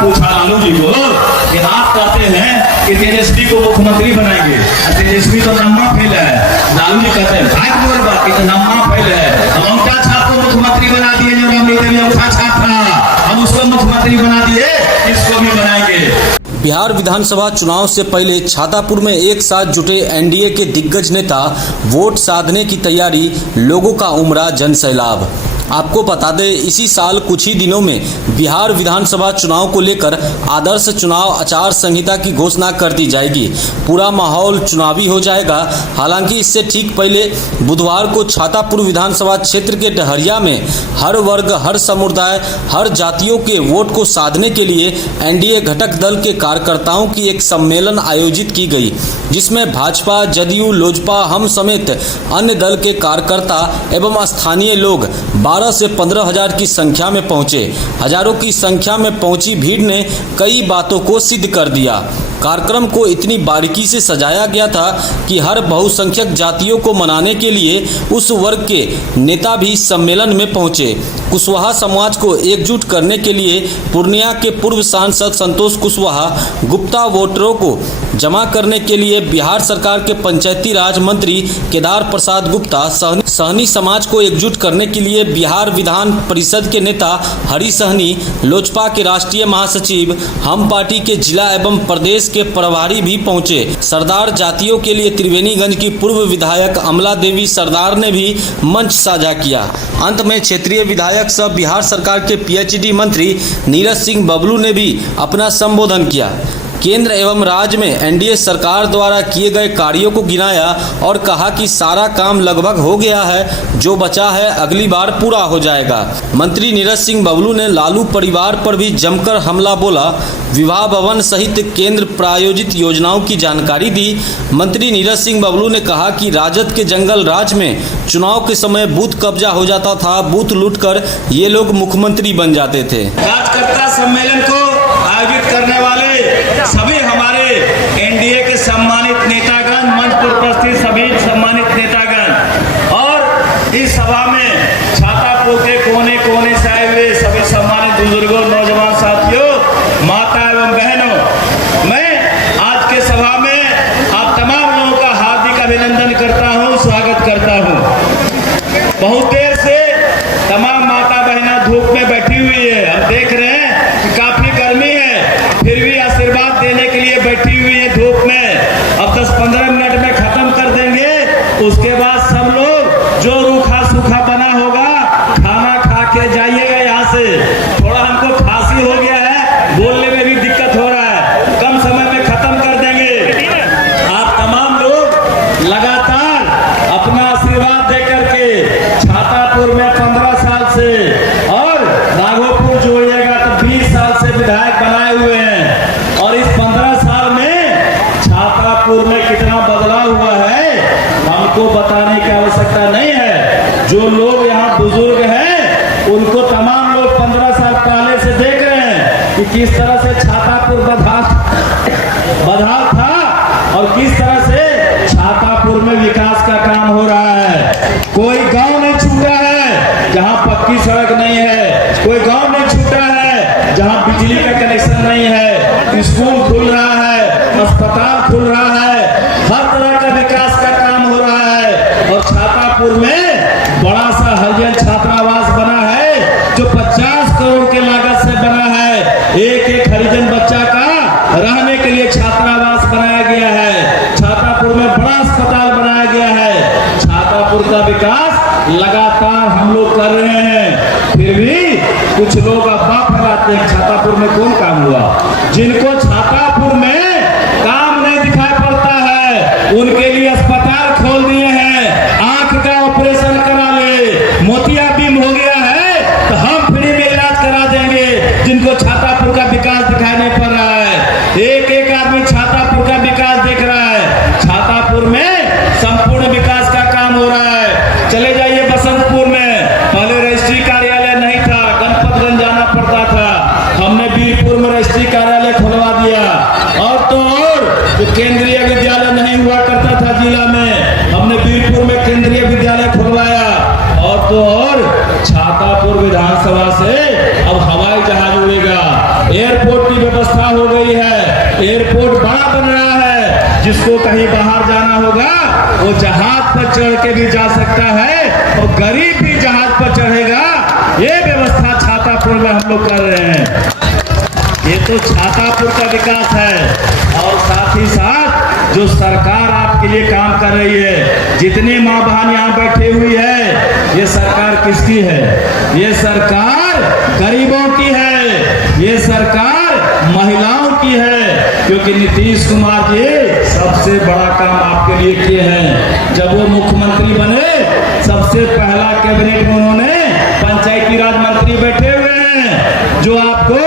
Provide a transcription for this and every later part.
पूछा लालू जी को कि आप कहते हैं कि तेजस्वी को मुख्यमंत्री बनाएंगे, तेजस्वी तो नम्मा फैल है। लालू जी कहते हैं भाई बोल बात कि नम्मा फैल है, हम अंगूठा छाप को मुख्यमंत्री बना दिए, जो रामनीति में अंगूठा छाप था हम उसको मुख्यमंत्री बना दिए, इसको भी बनाएंगे। बिहार विधानसभा चुनाव से पहले छातापुर में एक साथ जुटे एनडीए के दिग्गज नेता वोट साधने की तैयारी, लोगों का उमड़ा जन सैलाब। आपको बता दें, इसी साल कुछ ही दिनों में बिहार विधानसभा चुनाव को लेकर आदर्श चुनाव आचार संहिता की घोषणा कर दी जाएगी। पूरा माहौल चुनावी हो जाएगा। हालांकि इससे ठीक पहले बुधवार को छातापुर विधानसभा क्षेत्र के डहरिया में हर वर्ग, हर समुदाय, हर जातियों के वोट को साधने के लिए एनडीए घटक दल के कार्यकर्ताओं की एक सम्मेलन आयोजित की गई, जिसमें भाजपा, जदयू, लोजपा, हम समेत अन्य दल के कार्यकर्ता एवं स्थानीय लोग 12 से 15 हजार की संख्या में पहुंचे। हजारों की संख्या में पहुंची भीड़ ने कई बातों को सिद्ध कर दिया। कार्यक्रम को इतनी बारीकी से सजाया गया था कि हर बहुसंख्यक जातियों को मनाने के लिए उस वर्ग के नेता भी सम्मेलन में पहुंचे। कुशवाहा समाज को एकजुट करने के लिए पूर्णिया के पूर्व सांसद संतोष कुशवाहा, गुप्ता वोटरों को जमा करने के लिए बिहार सरकार के पंचायती राज मंत्री केदार प्रसाद गुप्ता, सहनी समाज को एकजुट करने के लिए बिहार विधान परिषद के नेता हरि सहनी, लोजपा के राष्ट्रीय महासचिव, हम पार्टी के जिला एवं प्रदेश के प्रभारी भी पहुंचे। सरदार जातियों के लिए त्रिवेणीगंज की पूर्व विधायक अमला देवी सरदार ने भी मंच साझा किया। अंत में क्षेत्रीय विधायक सह बिहार सरकार के पीएचडी मंत्री नीरज सिंह बबलू ने भी अपना संबोधन किया। केंद्र एवं राज्य में एनडीए सरकार द्वारा किए गए कार्यों को गिनाया और कहा कि सारा काम लगभग हो गया है, जो बचा है अगली बार पूरा हो जाएगा। मंत्री नीरज सिंह बबलू ने लालू परिवार पर भी जमकर हमला बोला, विवाह भवन सहित केंद्र प्रायोजित योजनाओं की जानकारी दी। मंत्री नीरज सिंह बबलू ने कहा कि राजद के जंगल राज में चुनाव के समय बूथ कब्जा हो जाता था, बूथ लूटकर ये लोग मुख्यमंत्री बन जाते थे। कार्यकर्ता सम्मेलन को आयोजित करने वाले सभी हमारे एनडीए के सम्मानित नेतागण, मंच पर उपस्थित सभी सम्मानित नेतागण और इस सभा में छातापुर के कोने कोने से आए हुए सभी सम्मानित बुजुर्गों, नौजवान साथियों, माता एवं बहनों, मैं आज के सभा में आप तमाम लोगों का हार्दिक अभिनंदन करता हूं, स्वागत करता हूं। बहुत देर से तमाम माता बहना धूप में बैठी हुई है। हम देख रहे हैं कि काफी गर्मी है, फिर भी आशीर्वाद देने के लिए बैठी हुई है धूप में। अब 10-15 मिनट में खत्म कर देंगे, उसके बाद सब लोग जो रूखा सूखा बना होगा खाना खा के जाइएगा यहाँ से। थोड़ा हमको खांसी हो गया है, बोलने में भी दिक्कत हो रहा है, कम समय में खत्म कर देंगे। आप तमाम लोग लगातार अपना आशीर्वाद दे करके छातापुर में 15 साल से और राघोपुर जोड़िएगा तो 20 साल से विधायक बनाए हुए हैं, और इस 15 साल में छातापुर में कितना बदलाव हुआ है हमको बताने की आवश्यकता नहीं है। जो लोग यहाँ बुजुर्ग हैं उनको तमाम लोग 15 साल पहले से देख रहे हैं कि किस तरह से छातापुर बदहाल था और किस तरह से छातापुर में विकास का काम हो रहा है। कोई गांव नहीं छूटा है जहां पक्की सड़क नहीं है, कोई गांव नहीं छूटा है जहां बिजली का कनेक्शन नहीं है। स्कूल खुल रहा है, अस्पताल खुल रहा है, हर तरह का विकास का काम हो रहा है। और छातापुर में बड़ा सा हरिजन छात्रावास बना है जो 50 करोड़ के लागत से बना है। एक हरिजन बच्चा का रहने के लिए छात्रावास बनाया गया है। छातापुर में बड़ा अस्पताल बनाया गया है। छातापुर का विकास लगातार हम लोग कर रहे हैं, फिर भी कुछ लोग अफवाह फैलाते हैं छातापुर में कौन काम हुआ। जिनको छातापुर में काम नहीं दिखाई पड़ता है उनके लिए अस्पताल खोल दिए हैं। आंख का ऑपरेशन करा ले, मोतियाबिंद हो गया है तो हम फ्री में इलाज करा देंगे। जिनको छातापुर का विकास दिखाई नहीं पड़ रहा है, एक एक आदमी छातापुर का विकास देख रहा है। छातापुर में संपूर्ण विकास का काम हो रहा है। चले जाइए बसंतपुर में, पहले रजिस्ट्री कार्यालय नहीं था, गणपतगंज जाना पड़ता था, हमने बीरपुर में रजिस्ट्री कार्यालय खुलवा दिया। और तो और जो केंद्रीय विद्यालय नहीं हुआ करता था जिला में, हमने बीरपुर में केंद्रीय विद्यालय खुलवाया। और तो और छातापुर विधानसभा से अब हवाई जहाज उड़ेगा। एयरपोर्ट की व्यवस्था हो गई है, एयरपोर्ट बड़ा बन रहा है, जिसको कहीं बाहर जाना होगा वो जहाज पर चढ़ के भी जा सकता है और गरीब भी जहाज पर चढ़ेगा। ये व्यवस्था छातापुर में हम लोग कर रहे हैं। ये तो छातापुर का विकास है। और साथ ही साथ जो सरकार आपके लिए काम कर रही है, जितनी माँ बहन यहाँ बैठी हुई है, ये सरकार किसकी है? ये सरकार गरीबों की है, ये सरकार महिलाओं की है। क्योंकि नीतीश कुमार जी सबसे बड़ा काम आपके लिए किए हैं। जब वो मुख्यमंत्री बने, सबसे पहला कैबिनेट में उन्होंने पंचायती राज मंत्री बैठे हुए हैं, जो आपको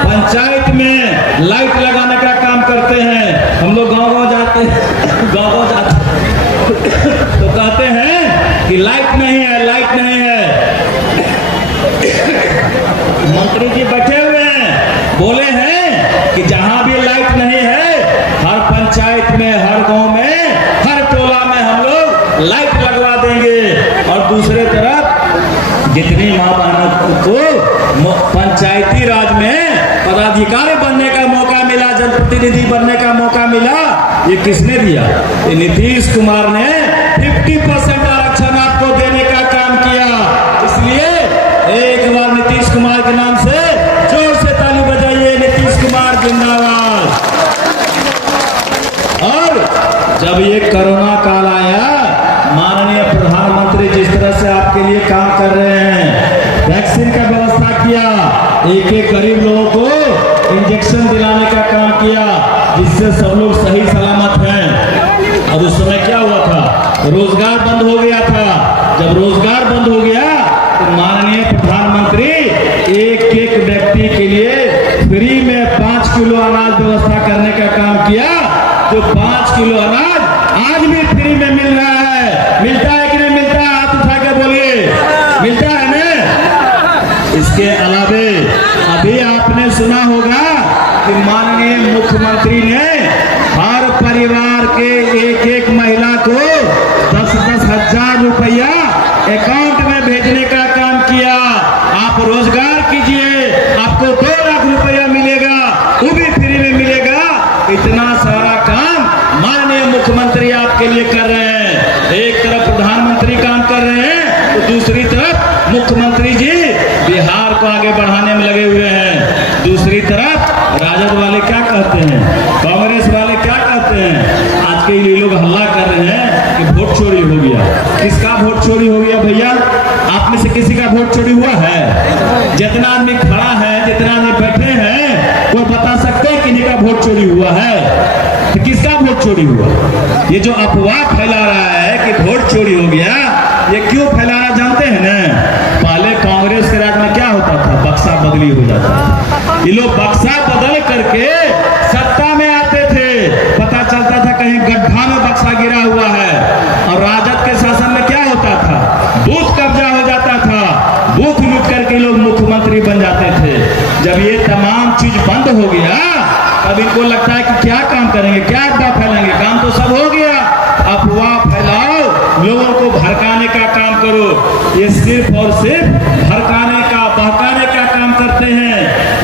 पंचायत में लाइट लगाने का काम करते हैं। हम लोग गाँव जाते तो कहते हैं कि लाइट नहीं है, लाइट नहीं है। मंत्री जी बैठे हुए हैं, बोले हैं कि जहां भी लाइट नहीं है, हर पंचायत में, हर गांव में, हर टोला में हम लोग लाइट लगवा देंगे। और दूसरे तरफ जितनी माँ बहनों को पंचायती राज में पदाधिकारी बनने का मौका मिला, जनप्रतिनिधि बनने का मौका मिला, ये किसने दिया? ये नीतीश कुमार ने 50% आरक्षण आपको देने का काम किया। इसलिए एक बार नीतीश कुमार के नाम से जोर से ताली बजाइए। नीतीश कुमार जिंदाबाद। और जब ये कोरोना काल आया, माननीय प्रधानमंत्री जिस तरह से आपके लिए काम कर रहे हैं, वैक्सीन का व्यवस्था किया, एक एक गरीब लोगों को इंजेक्शन दिलाने का काम किया, जिससे सब लोग सही सलामत हैं। और उस समय क्या हुआ था? रोजगार बंद हो गया था। जब रोजगार बंद हो गया तो माननीय प्रधानमंत्री एक एक व्यक्ति के लिए फ्री में 5 किलो अनाज व्यवस्था करने का काम किया। जो 5 किलो अनाज आज भी फ्री में मिल रहा है। मिलता है कि नहीं मिलता है? हाथ उठा के बोलिए, मिलता है ना? इसके अलावे अभी आपने सुना होगा कि माननीय मुख्यमंत्री ने हर परिवार के एक एक महिला को 10-10 हजार रुपया अकाउंट में भेजने का काम किया। आप रोजगार कीजिए, आपको 2 लाख रुपया मिलेगा, वो भी फ्री में मिलेगा। इतना सारा काम माननीय मुख्यमंत्री आपके लिए कर रहे हैं। एक तरफ प्रधानमंत्री काम कर रहे हैं, तो दूसरी तरफ मुख्यमंत्री जी बिहार को आगे बढ़ाने में लगे हुए हैं। दूसरी तरफ राजद वाले क्या कहते हैं, कांग्रेस वाले क्या कहते हैं? आज के लिए लोग हल्ला कर रहे हैं कि वोट चोरी हो गया। किसका वोट चोरी हो गया भैया? आप में से किसी का वोट चोरी हुआ है? जितना आदमी खड़ा है, जितना आदमी बैठे हैं, वो बता सकते हैं किन्हीं का वोट चोरी हुआ है? तो किसका वोट चोरी हुआ? ये जो अफवाह फैला रहा है कि वोट चोरी हो गया, ये क्यों फैला रहा जानते हैं ना? पहले कांग्रेस के राज में क्या होता था? बक्सा बदली हो जाता था। ये लोग बक्सा बदल करके सत्ता में आते थे। पता चलता था कहीं गड्ढा में बक्सा गिरा हुआ है। और राजद के शासन में क्या होता था? बूथ कब्जा हो जाता था, बूथ लूट करके लोग मुख्यमंत्री बन जाते थे। जब ये तमाम चीज बंद हो गया, तब इनको लगता है कि क्या काम करेंगे, क्या अफवाह फैलाएंगे? काम तो सब हो गया, अफवाह फैलाओ, लोगों को भड़काने का काम करो। ये सिर्फ और सिर्फ भड़काने का, बहकाने का काम करते हैं।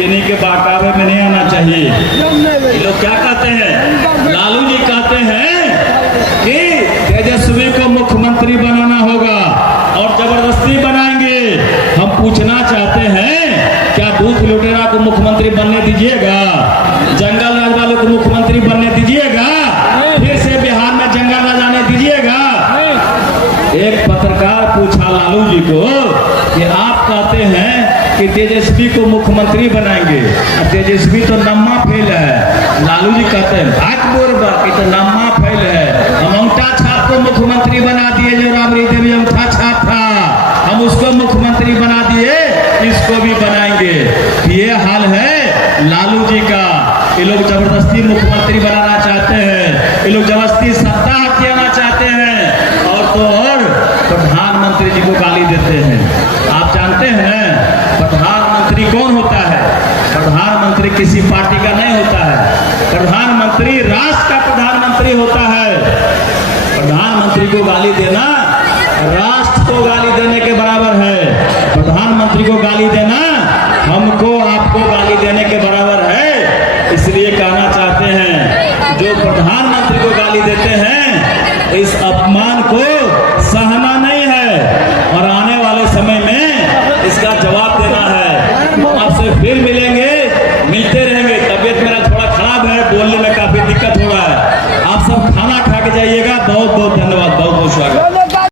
इन्हीं के बहकावे में नहीं आना चाहिए। ये लोग क्या कहते हैं? लालू जी कहते हैं कि तेजस्वी को मुख्यमंत्री बनाना होगा और जबरदस्ती बनाएंगे। हम पूछना चाहते हैं, क्या बूथ लुटेरा को मुख्यमंत्री बनने दीजिएगा? जंगल राज वालों को मुख्यमंत्री बनने दीजिएगा? फिर से बिहार में जंगल राज आने दीजिएगा? एक पत्रकार पूछा लालू जी को कि आप कहते हैं कि तेजस्वी को मुख्यमंत्री बनाएंगे, तेजस्वी तो नम्मा फेल है। लालू जी कहते हैं भाग बोरबा कि तो नम्मा फेल है। हम अंगूठा छाप को मुख्यमंत्री बना दिए, जो राबड़ी देवी अंगूठा छाप था, हम उसको मुख्यमंत्री बना दिए, इसको भी बनाएंगे। ये हाल है लालू जी का। ये लोग जबरदस्ती मुख्यमंत्री बनाना चाहते हैं, ये लोग जबरदस्ती सत्ता हथियाना चाहते हैं, और तो और प्रधानमंत्री जी को गाली देते हैं। आप जानते हैं प्रधानमंत्री कौन होता है? प्रधानमंत्री किसी पार्टी का नहीं होता है। प्रधानमंत्री राष्ट्र का प्रधानमंत्री होता है। प्रधानमंत्री को गाली देना राष्ट्र को गाली देने के बराबर है। प्रधानमंत्री को गाली देना हमको, आपको गाली देने के बराबर इसका जवाब देना है। आपसे फिर मिलते रहेंगे। तबीयत मेरा थोड़ा खराब है, बोलने में काफी दिक्कत हो रहा है। आप सब खाना खा के जाइएगा। बहुत बहुत धन्यवाद, बहुत बहुत स्वागत।